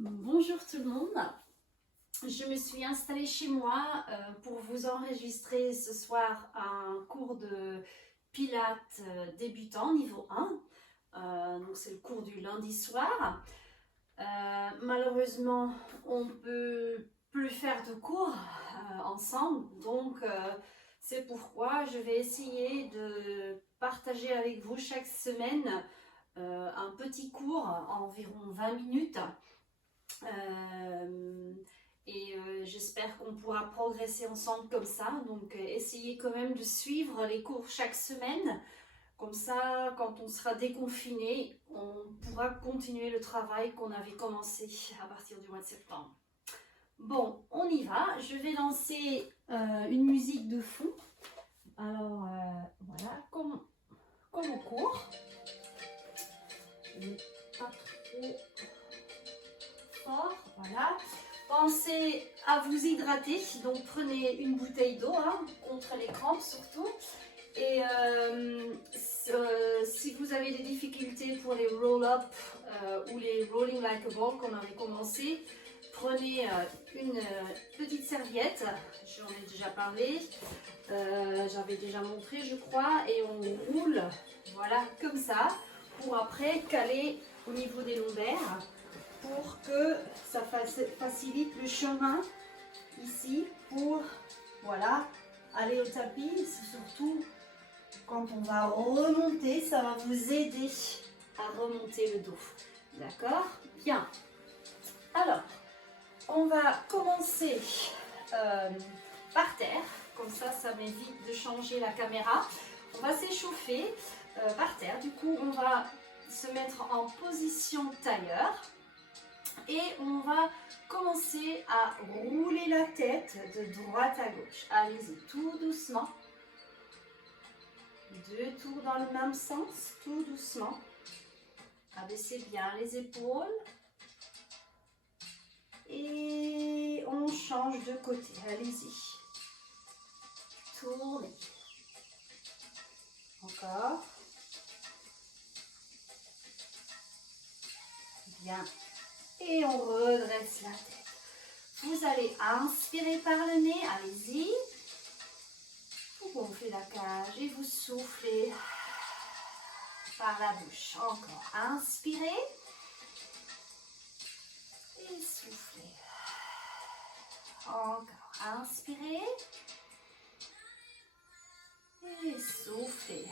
Bonjour tout le monde, je me suis installée chez moi pour vous enregistrer ce soir un cours de pilates débutant niveau 1. Donc c'est le cours du lundi soir. Malheureusement, on ne peut plus faire de cours ensemble, donc c'est pourquoi je vais essayer de partager avec vous chaque semaine un petit cours, environ 20 minutes. J'espère qu'on pourra progresser ensemble comme ça. Donc essayez quand même de suivre les cours chaque semaine. Comme ça, quand on sera déconfiné, on pourra continuer le travail qu'on avait commencé à partir du mois de septembre. Bon, on y va. Je vais lancer une musique de fond. Alors, voilà, comme au cours. Pas trop fort, voilà. Pensez à vous hydrater, donc prenez une bouteille d'eau contre les crampes surtout. Et si vous avez des difficultés pour les roll-up ou les rolling like a ball qu'on avait commencé, prenez une petite serviette, j'en ai déjà parlé, j'avais déjà montré je crois, et on roule, voilà, comme ça, pour après caler au niveau des lombaires, pour que ça facilite le chemin ici pour, voilà, aller au tapis. C'est surtout quand on va remonter, ça va vous aider à remonter le dos. D'accord? Bien. Alors, on va commencer par terre. Comme ça m'évite de changer la caméra. On va s'échauffer par terre. Du coup, on va se mettre en position tailleur. Et on va commencer à rouler la tête de droite à gauche. Allez-y, tout doucement. 2 tours dans le même sens, tout doucement. Abaissez bien les épaules. Et on change de côté. Allez-y. Tournez. Encore. Bien. Et on redresse la tête. Vous allez inspirer par le nez, allez-y. Vous gonflez la cage et vous soufflez par la bouche. Encore, inspirez et soufflez. Encore, inspirez et soufflez.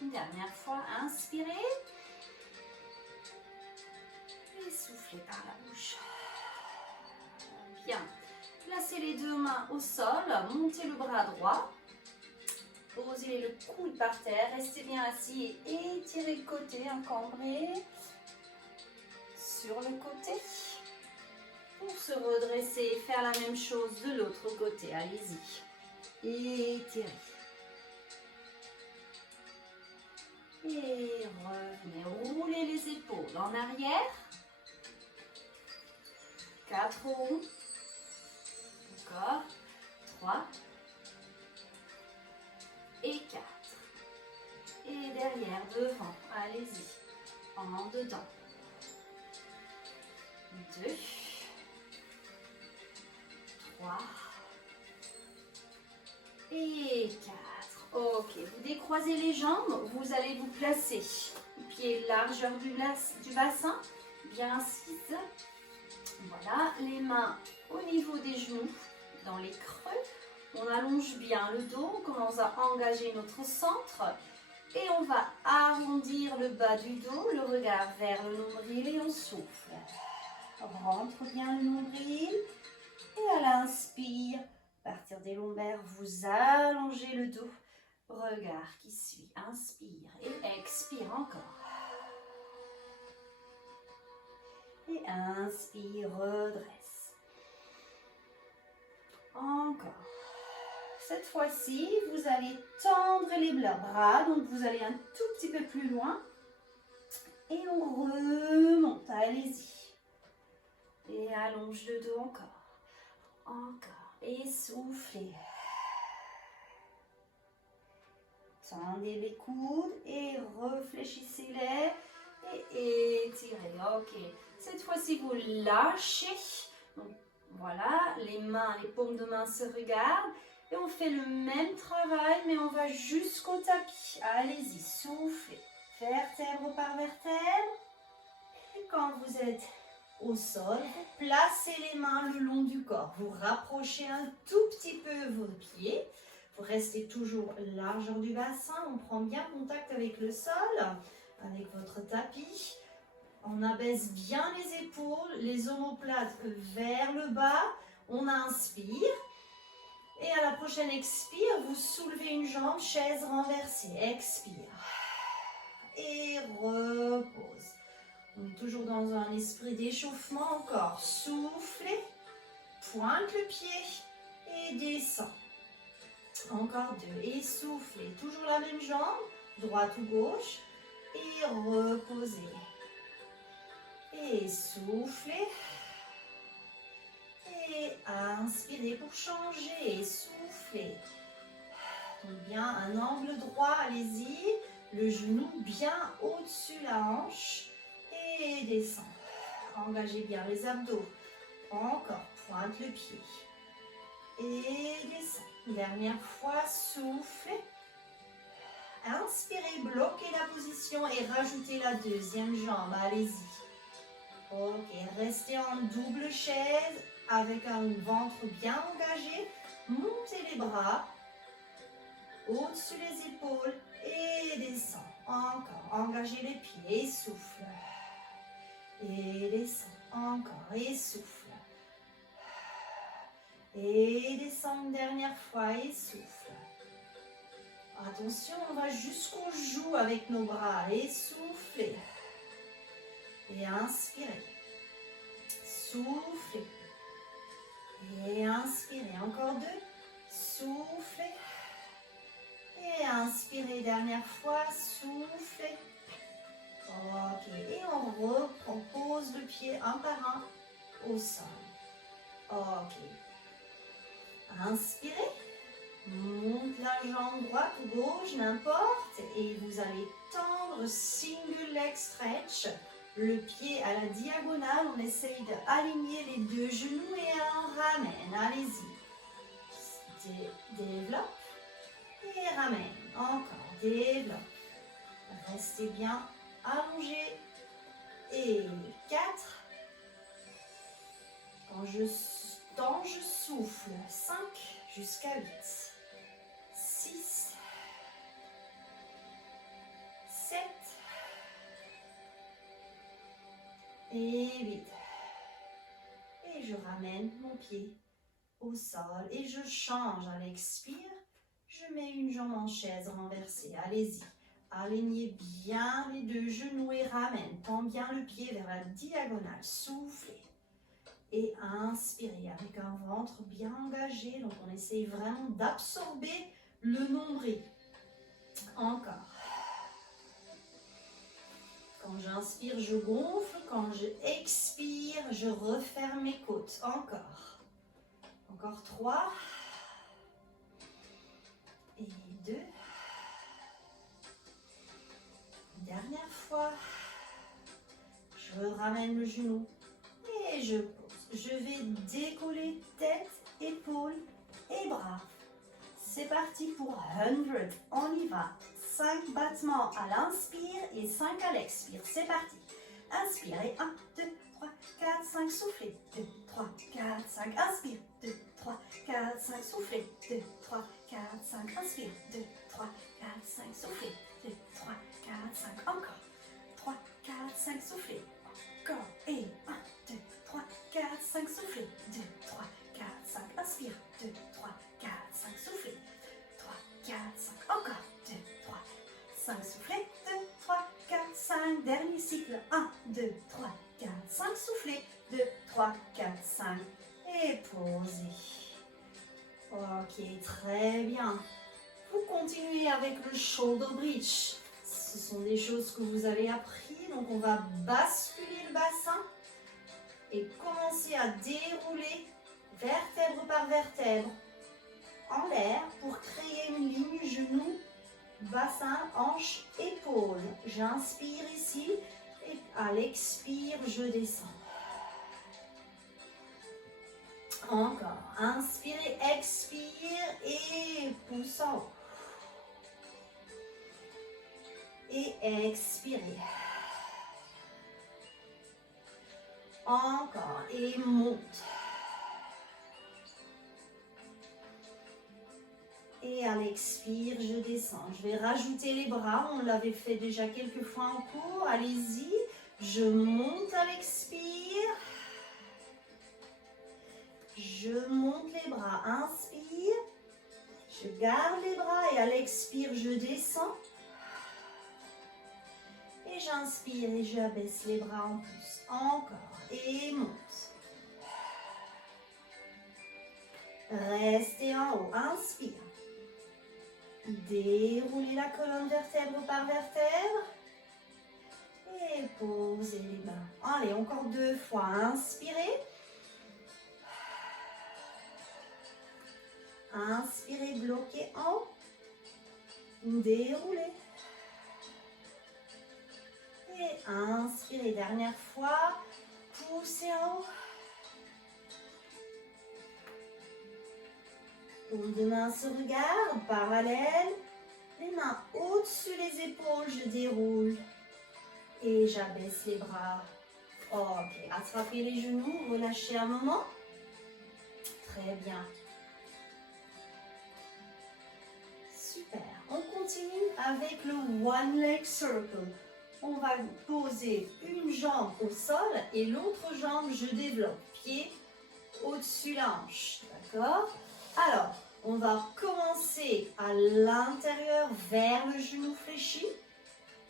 Une dernière fois, inspirez. Et soufflez par la bouche. Bien. Placez les deux mains au sol. Montez le bras droit. Posez le coude par terre. Restez bien assis et étirez le côté. Encambrez sur le côté. Pour se redresser et faire la même chose de l'autre côté. Allez-y. Étirez. Et revenez. Roulez les épaules en arrière. 4 ronds. Encore. 3. Et 4. Et derrière, devant. Allez-y. En dedans. 2. 3. Et 4. Ok. Vous décroisez les jambes. Vous allez vous placer. Pieds largeur du bassin. Bien assise. Voilà, les mains au niveau des genoux, dans les creux. On allonge bien le dos, on commence à engager notre centre. Et on va arrondir le bas du dos, le regard vers le nombril et on souffle. Rentre bien le nombril. Et à l'inspire, à partir des lombaires, vous allongez le dos. Regard qui suit. Inspire et expire encore. Et inspire, redresse. Encore. Cette fois-ci, vous allez tendre les bras, donc vous allez un tout petit peu plus loin. Et on remonte, allez-y. Et allonge le dos encore. Encore. Et soufflez. Tendez les coudes et réfléchissez-les. Et étirer. Ok. Cette fois-ci, vous lâchez. Donc, voilà, les mains, les paumes de main se regardent. Et on fait le même travail, mais on va jusqu'au tapis. Allez-y, soufflez. Vertèbre par vertèbre. Et quand vous êtes au sol, vous placez les mains le long du corps. Vous rapprochez un tout petit peu vos pieds. Vous restez toujours largeur du bassin. On prend bien contact avec le sol, avec votre tapis. On abaisse bien les épaules, les omoplates vers le bas. On inspire. Et à la prochaine expire, vous soulevez une jambe, chaise renversée. Expire. Et repose. On est toujours dans un esprit d'échauffement encore. Soufflez. Pointe le pied et descend. Encore 2. Et soufflez. Toujours la même jambe, droite ou gauche. Et reposez. Et soufflez. Et inspirez pour changer. Et soufflez. Donc bien un angle droit, allez-y. Le genou bien au-dessus la hanche. Et descend. Engagez bien les abdos. Encore, pointe le pied. Et descend. Dernière fois, soufflez. Inspirez, bloquez la position et rajoutez la deuxième jambe. Allez-y. Ok, restez en double chaise avec un ventre bien engagé. Montez les bras au-dessus des épaules et descend. Encore, engagez les pieds et souffle. Et descend. Encore, et souffle. Et descend une dernière fois et souffle. Attention, on va jusqu'aux joues avec nos bras. Et soufflez. Et inspirez. Soufflez. Et inspirez. Encore 2. Soufflez. Et inspirez. Dernière fois. Soufflez. Ok. Et on reprend. Pose le pied un par un au sol. Ok. Inspirez. Monte la jambe droite ou gauche, n'importe. Et vous allez tendre single leg stretch. Le pied à la diagonale. On essaye d'aligner les deux genoux et on ramène. Allez-y. Développe. Et ramène. Encore. Développe. Restez bien allongé. Et 4. Quand je tends, je souffle. 5 jusqu'à 8. 6, 7 et 8. Et je ramène mon pied au sol et je change à l'expire. Je mets une jambe en chaise renversée. Allez-y. Alignez bien les deux genoux et ramène. Tends bien le pied vers la diagonale. Soufflez. Et inspirez avec un ventre bien engagé. Donc on essaye vraiment d'absorber le nombril. Encore. Quand j'inspire, je gonfle. Quand je expire, je referme mes côtes. Encore. Encore 3. Et 2. Dernière fois. Je ramène le genou. Et je pose. Je vais décoller tête, épaules et bras. C'est parti pour 100. On y va. 5 battements à l'inspire et 5 à l'expire. C'est parti. Inspirez. 1, 2, 3, 4, 5. Soufflez. 2, 3, 4, 5. Inspire. 2, 3, 4, 5. Soufflez. 2, 3, 4, 5. Inspire. 2, 3, 4, 5. Soufflez. 2, 3, 4, 5. Encore. 3, 4, 5. Soufflez. Encore. Et 1, 2, 3, 4, 5. Soufflez. 2, 3, 4, 5. Inspire. 2, 3, 4, 5. Soufflez. 3, 4, 5. Encore. 2, 3, 5. Soufflez. 2, 3, 4, 5. Dernier cycle. 1, 2, 3, 4, 5. Soufflez. 2, 3, 4, 5. Et posez. Ok, très bien. Vous continuez avec le shoulder bridge. Ce sont des choses que vous avez appris. Donc on va basculer le bassin et commencer à dérouler vertèbre par vertèbre en l'air pour créer une ligne genou, bassin, hanche, épaule. J'inspire ici Et à l'expire, je descends. Encore. Inspirez, expire et pousse en haut. Et expirez. Encore. Et monte. Et à l'expire, je descends. Je vais rajouter les bras. On l'avait fait déjà quelques fois en cours. Allez-y. Je monte à l'expire. Je monte les bras. Inspire. Je garde les bras et à l'expire, je descends. Et j'inspire et j'abaisse les bras en plus. Encore. Et monte. Restez en haut. Inspire. Déroulez la colonne vertèbre par vertèbre. Et posez les mains. Allez, encore 2 fois. Inspirez. Inspirez, bloquez en haut. Déroulez. Et inspirez. Dernière fois. Poussez en haut. Paume de main se regarde, parallèle. Les mains au-dessus des épaules, je déroule. Et j'abaisse les bras. Ok, attrapez les genoux, relâchez un moment. Très bien. Super. On continue avec le One Leg Circle. On va poser une jambe au sol et l'autre jambe, je développe. Pied au-dessus la hanche. D'accord? Alors, on va commencer à l'intérieur vers le genou fléchi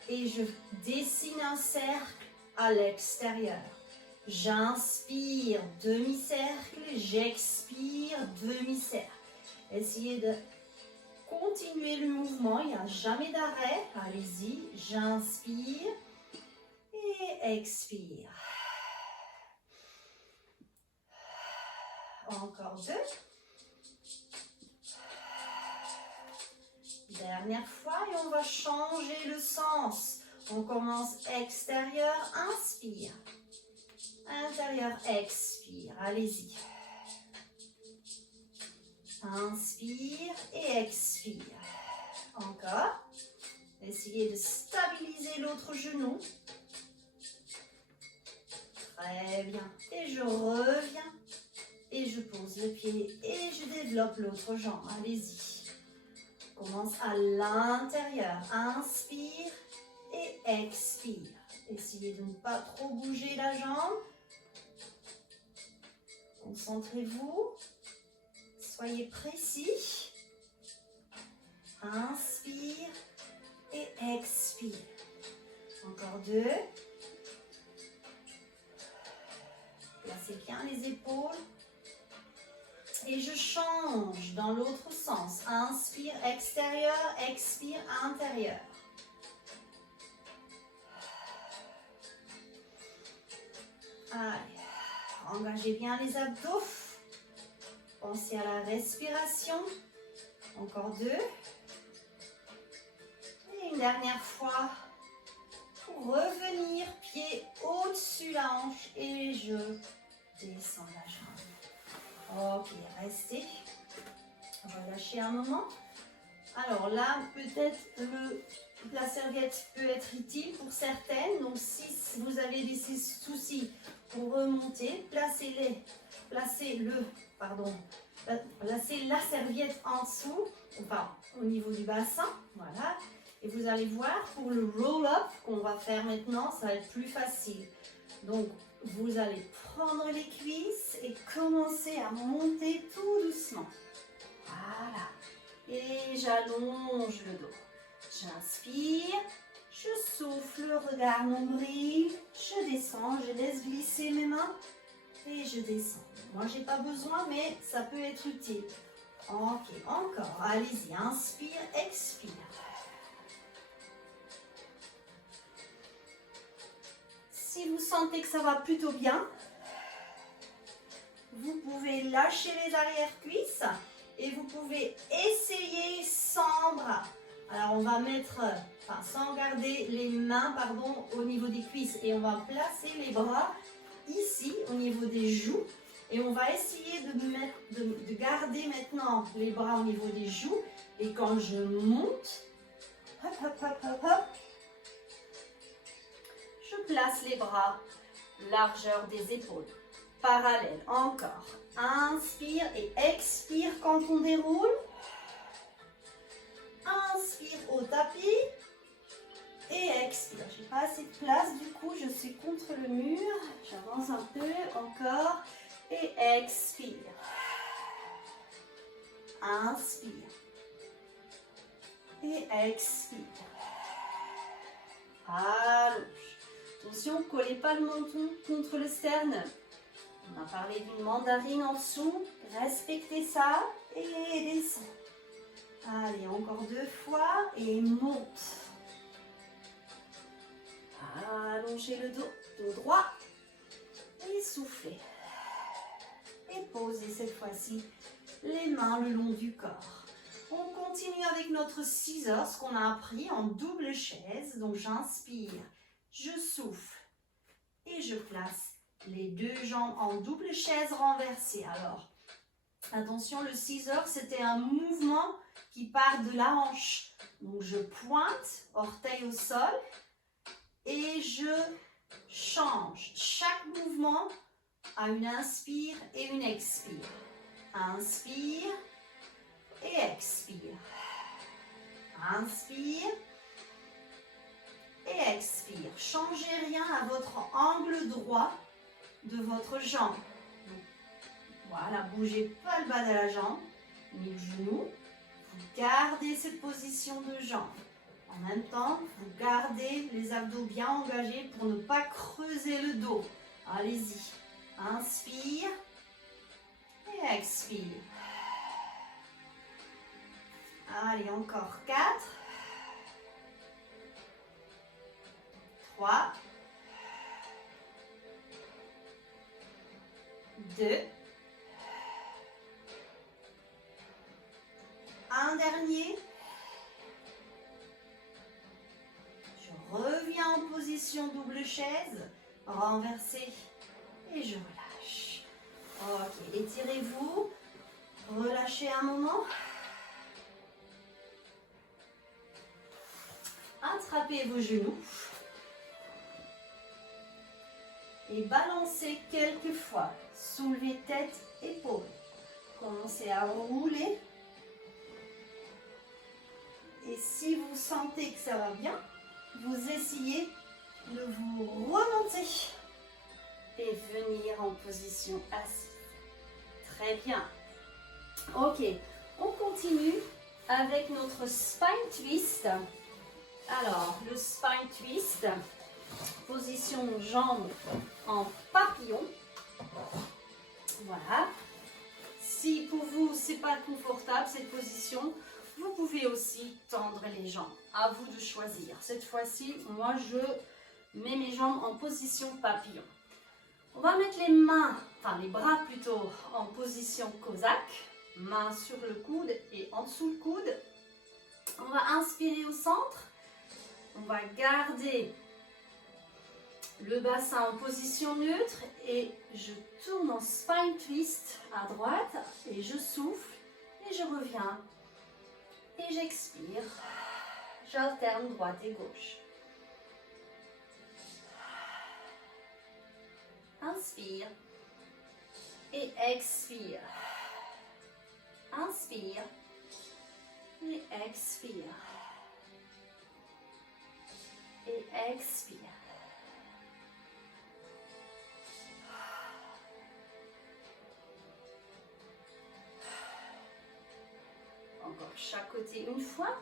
et je dessine un cercle à l'extérieur. J'inspire, demi-cercle, j'expire, demi-cercle. Essayez de continuer le mouvement, il n'y a jamais d'arrêt. Allez-y, j'inspire et expire. Encore 2. Dernière fois et on va changer le sens. On commence extérieur, inspire. Intérieur, expire. Allez-y. Inspire et expire. Encore. Essayez de stabiliser l'autre genou. Très bien. Et je reviens. Et je pose le pied et je développe l'autre jambe. Allez-y. Commence à l'intérieur. Inspire et expire. Essayez de ne pas trop bouger la jambe. Concentrez-vous. Soyez précis. Inspire et expire. Encore 2. Placez bien les épaules. Et je change dans l'autre sens. Inspire, extérieur, expire, intérieur. Allez, engagez bien les abdos. Pensez à la respiration. Encore 2. Et une dernière fois. Pour revenir, pied au-dessus la hanche et je descends la jambe. Ok, restez. Relâchez un moment. Alors là, peut-être la serviette peut être utile pour certaines. Donc si vous avez des soucis pour remonter, placez la serviette en dessous, enfin au niveau du bassin. Voilà. Et vous allez voir, pour le roll-up qu'on va faire maintenant, ça va être plus facile. Donc, vous allez prendre les cuisses et commencer à monter tout doucement. Voilà. Et j'allonge le dos. J'inspire, je souffle, regard nombril, je descends, je laisse glisser mes mains et je descends. Moi, j'ai pas besoin, mais ça peut être utile. Ok, encore. Allez-y, inspire, expire. Si vous sentez que ça va plutôt bien, vous pouvez lâcher les arrière-cuisses et vous pouvez essayer sans bras. Alors, on va mettre enfin sans garder les mains, pardon, au niveau des cuisses. Et on va placer les bras ici, au niveau des joues. Et on va essayer de garder maintenant les bras au niveau des joues. Et quand je monte, hop, hop, hop, hop, hop, je place les bras, largeur des épaules, parallèle. Encore. Inspire et expire quand on déroule. Inspire au tapis. Et expire. Je n'ai pas assez de place, du coup, je suis contre le mur. J'avance un peu, encore. Et expire. Inspire. Et expire. Allonge. Attention, ne collez pas le menton contre le sternum. On a parlé d'une mandarine en dessous. Respectez ça. Et descend. Allez, encore 2 fois. Et monte. Allongez le dos droit. Et soufflez. Et posez cette fois-ci les mains le long du corps. On continue avec notre scissors, ce qu'on a appris en double chaise. Donc j'inspire, je souffle et je place les 2 jambes en double chaise renversée. Alors, attention, le scissors, c'était un mouvement qui part de la hanche. Donc je pointe, orteil au sol et je change. Chaque mouvement a une inspire et une expire. Inspire et expire. Inspire et expire. Changez rien à votre angle droit de votre jambe. Voilà, bougez pas le bas de la jambe, ni le genou. Vous gardez cette position de jambe. En même temps, vous gardez les abdos bien engagés pour ne pas creuser le dos. Allez-y. Inspire et expire. Allez, encore 4, 3, 2, un dernier. Je reviens en position double chaise, renversée et je relâche. Ok, étirez-vous, relâchez un moment. Attrapez vos genoux et balancez quelques fois. Soulevez tête, épaules. Commencez à rouler. Et si vous sentez que ça va bien, vous essayez de vous remonter et venir en position assise. Très bien. Ok, on continue avec notre spine twist. Alors, le spine twist, position jambes en papillon. Voilà. Si pour vous, c'est pas confortable cette position, vous pouvez aussi tendre les jambes. À vous de choisir. Cette fois-ci, moi, je mets mes jambes en position papillon. On va mettre les mains, enfin les bras plutôt, en position cosaque. Main sur le coude et en dessous le coude. On va inspirer au centre. On va garder le bassin en position neutre et je tourne en spine twist à droite et je souffle et je reviens et j'expire. J'alterne droite et gauche. Inspire et expire. Inspire et expire. Et expire. Encore chaque côté une fois.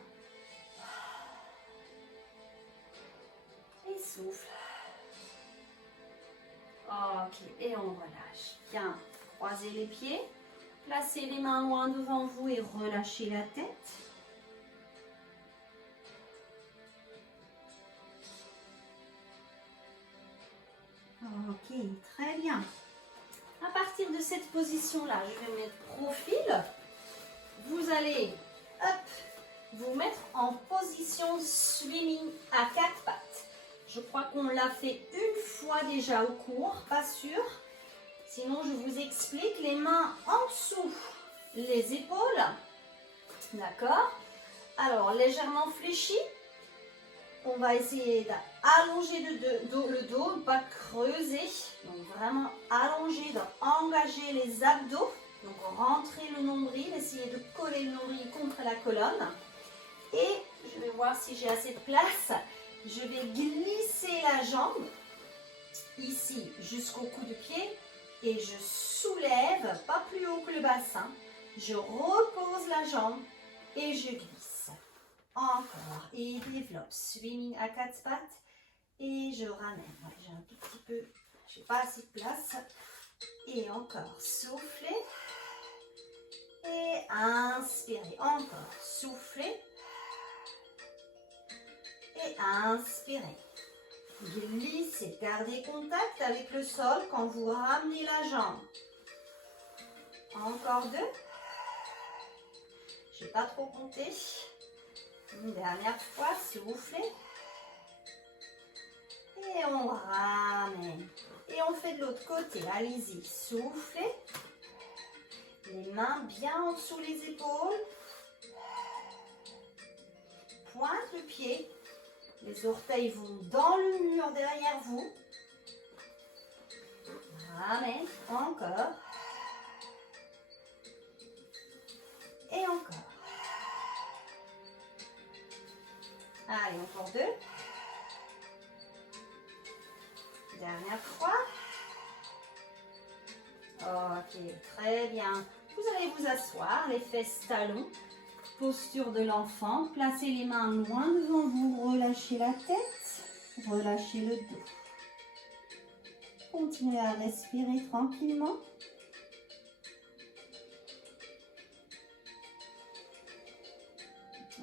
Et souffle. Ok, et on relâche. Bien, croisez les pieds. Placez les mains loin devant vous et relâchez la tête. Ok, très bien. À partir de cette position-là, je vais me mettre profil. Vous allez, hop, vous mettre en position swimming à quatre pattes. Je crois qu'on l'a fait une fois déjà au cours, pas sûr. Sinon, je vous explique. Les mains en dessous, les épaules. D'accord? Alors, légèrement fléchi. On va essayer d'allonger le dos, pas creuser. Donc, vraiment allonger, d'engager les abdos. Donc, rentrer le nombril, essayer de coller le nombril contre la colonne. Et je vais voir si j'ai assez de place. Je vais glisser la jambe ici jusqu'au coup de pied et je soulève, pas plus haut que le bassin. Je repose la jambe et je glisse. Encore et développe. Swimming à quatre pattes et je ramène. Ouais, j'ai un tout petit peu, j'ai pas assez de place. Et encore, soufflez. Et inspirez. Encore, soufflez. Et inspirez. Glissez, gardez contact avec le sol quand vous ramenez la jambe. Encore deux. Je n'ai pas trop compté. Une dernière fois, soufflez. Et on ramène. Et on fait de l'autre côté. Allez-y, soufflez. Les mains bien en dessous les épaules. Pointe le pied. Les orteils vont dans le mur derrière vous. Ramène. Encore. Et encore. Allez, encore deux. Dernière fois. Ok, très bien. Vous allez vous asseoir, les fesses talons. Posture de l'enfant. Placez les mains loin devant vous. Relâchez la tête. Relâchez le dos. Continuez à respirer tranquillement.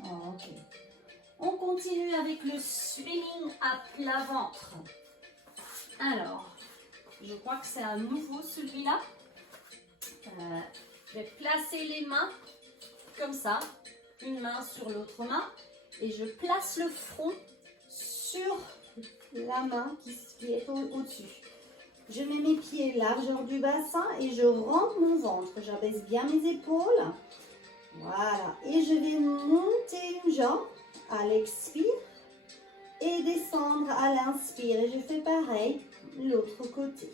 Ok. On continue avec le swimming à plat ventre. Alors, je crois que c'est un nouveau celui-là. Je vais placer les mains comme ça, une main sur l'autre main, et je place le front sur la main qui est au-dessus. Je mets mes pieds largeur du bassin et je rentre mon ventre. J'abaisse bien mes épaules. Voilà. Et je vais monter une jambe à l'expire et descendre à l'inspire. Et je fais pareil l'autre côté.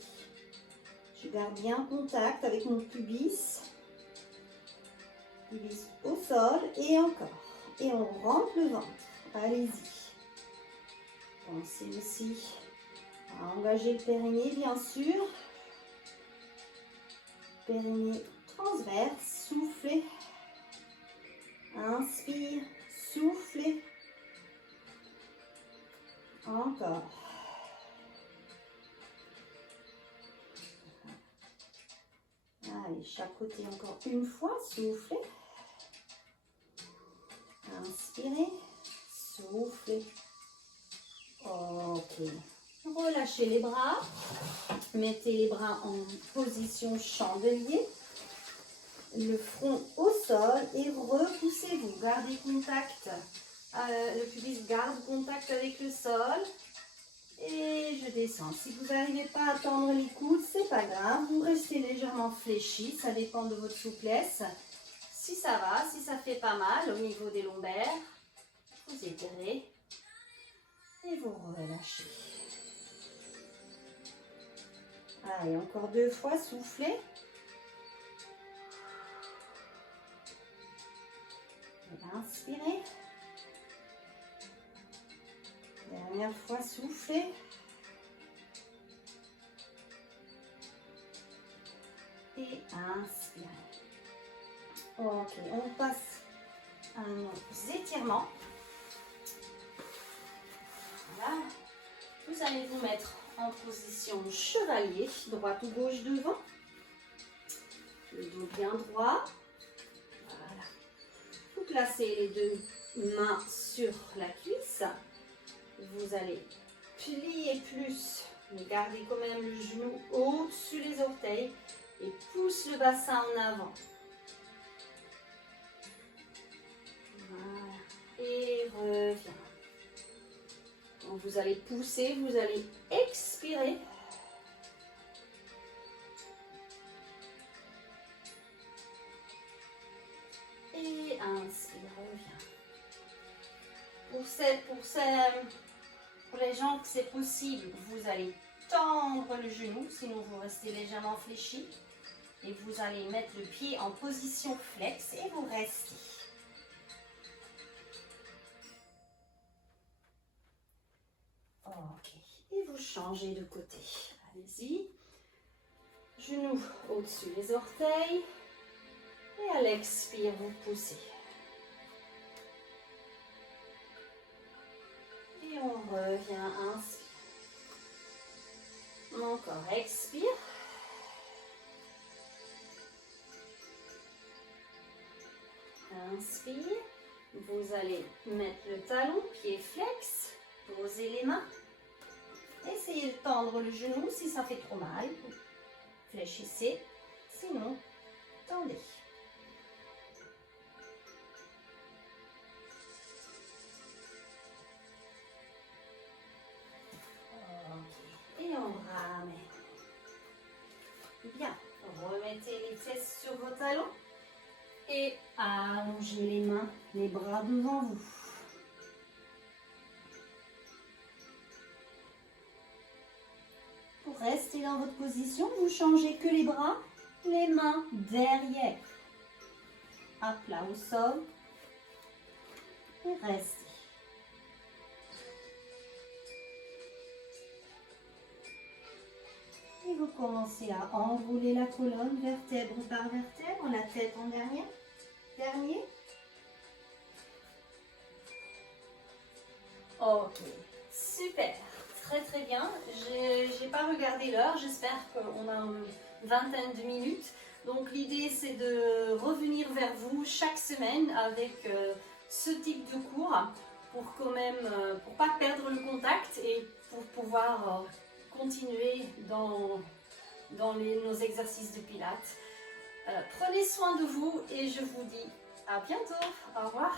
Je garde bien contact avec mon pubis. Pubis au sol et encore. Et on rentre le ventre. Allez-y. Pensez aussi à engager le périnée, bien sûr. Périnée transverse. Soufflez. Inspire. Soufflez. Encore. Allez, chaque côté encore une fois. Soufflez. Inspirez. Soufflez. Ok. Relâchez les bras. Mettez les bras en position chandelier. Le front au sol et repoussez-vous. Gardez contact. Le pubis garde contact avec le sol. Et je descends. Si vous n'arrivez pas à tendre les coudes, c'est pas grave. Vous restez légèrement fléchi. Ça dépend de votre souplesse. Si ça va, si ça fait pas mal au niveau des lombaires, vous étirez et vous relâchez. Allez, encore deux fois, soufflez. Inspirez. Dernière fois, soufflez. Et inspirez. Ok, on passe à nos étirements. Voilà. Vous allez vous mettre en position chevalier, droite ou gauche devant. Le dos bien droit. Voilà. Vous placez les deux mains sur la cuisse. Vous allez plier plus, mais gardez quand même le genou au-dessus des orteils et pousse le bassin en avant. Voilà. revient. Donc vous allez pousser, vous allez expirer. Et inspire, reviens. Pour les gens que c'est possible, vous allez tendre le genou, sinon vous restez légèrement fléchi. Et vous allez mettre le pied en position flex et vous restez. Ok. Et vous changez de côté. Allez-y. Genoux au-dessus des orteils. Et à l'expire, vous poussez. Et on revient, inspire. Encore, expire. Inspire. Vous allez mettre le talon, pied flex. Posez les mains. Essayez de tendre le genou si ça fait trop mal. Fléchissez. Sinon, tendez. Et on ramène. Bien. Remettez les fesses sur vos talons. Et allongez les mains, les bras devant vous. Pour rester dans votre position, vous changez que les bras, les mains derrière. À plat au sol. Et restez. Et vous commencez à enrouler la colonne, vertèbre par vertèbre, la tête en dernier. Ok, super, très très bien. J'ai pas regardé l'heure, j'espère qu'on a une vingtaine de minutes. Donc l'idée c'est de revenir vers vous chaque semaine avec ce type de cours pour quand même, pour pas perdre le contact et pour pouvoir continuer dans nos exercices de pilates. Prenez soin de vous et je vous dis à bientôt. Au revoir.